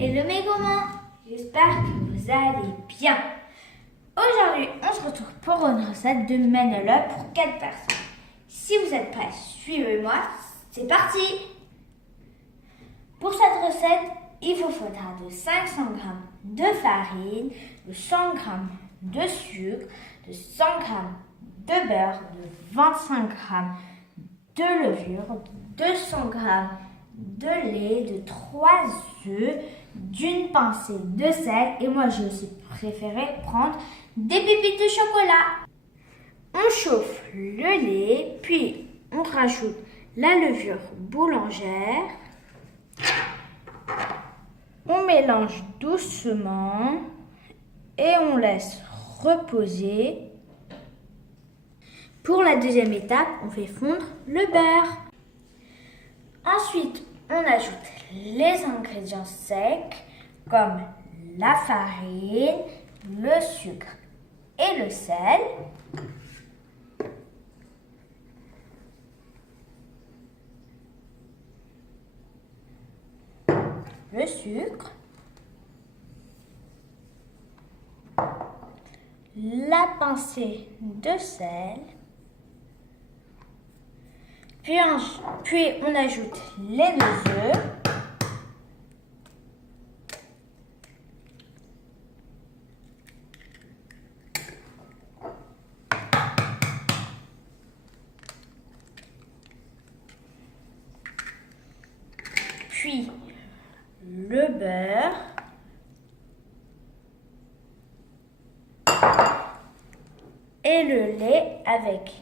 Hello mes gourmands, j'espère que vous allez bien. Aujourd'hui, on se retrouve pour une recette de Manolo pour 4 personnes. Si vous êtes prêts, suivez-moi, c'est parti. Pour cette recette, il vous faudra de 500 g de farine, de 100 g de sucre, de 100 g de beurre, de 25 g de levure, de 200 g de lait, de 3 œufs, d'une pincée de sel et moi j'ai aussi préféré prendre des pépites de chocolat. On chauffe le lait, puis on rajoute la levure boulangère. On mélange doucement et on laisse reposer. Pour la deuxième étape, on fait fondre le beurre. Ensuite, on ajoute les ingrédients secs comme la farine, le sucre et le sel. Le sucre, la pincée de sel, puis on ajoute les 2 œufs, puis le beurre, et le lait avec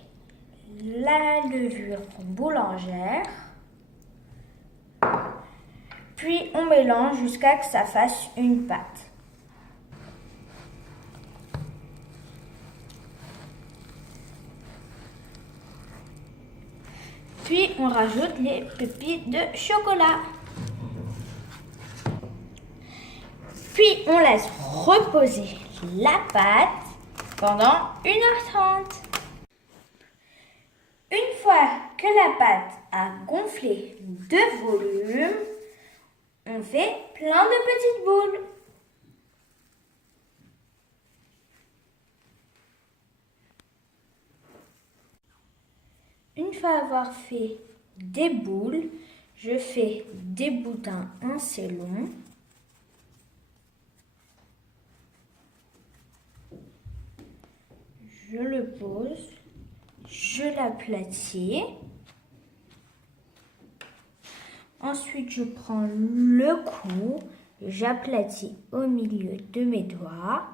la levure boulangère. Puis on mélange jusqu'à ce que ça fasse une pâte. Puis on rajoute les pépites de chocolat. Puis on laisse reposer la pâte pendant 1h30. Une fois que la pâte a gonflé de volume, on fait plein de petites boules. Une fois avoir fait des boules, je fais des boudins assez longs. Je le pose, je l'aplatis. Ensuite, je prends le cou, j'aplatis au milieu de mes doigts.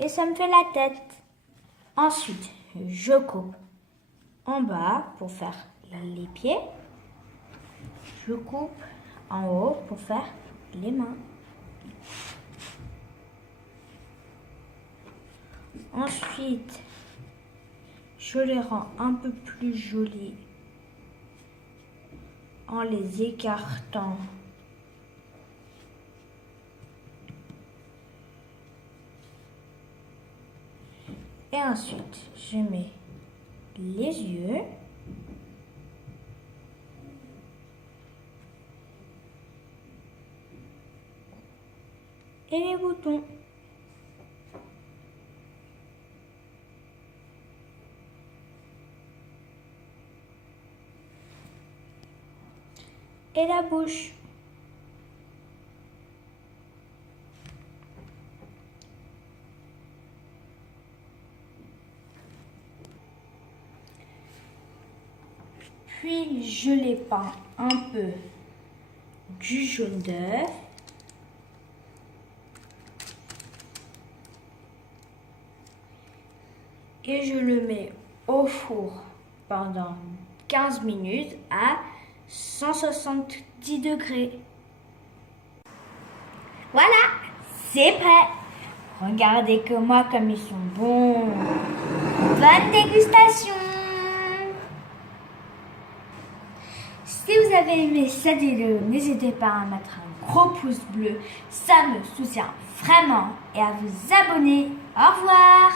Et ça me fait la tête. Ensuite, je coupe en bas pour faire les pieds. Je coupe en haut pour faire les mains. Ensuite, je les rends un peu plus jolis en les écartant. Et ensuite, je mets les yeux. Et les boutons. Et la bouche. Puis je les peins un peu du jaune d'œuf. Et je le mets au four pendant 15 minutes à 170 degrés. Voilà, c'est prêt. Regardez que moi comme ils sont bons. Bonne dégustation. Si vous avez aimé cette vidéo, n'hésitez pas à mettre un gros pouce bleu. Ça me soutient vraiment. Et à vous abonner. Au revoir.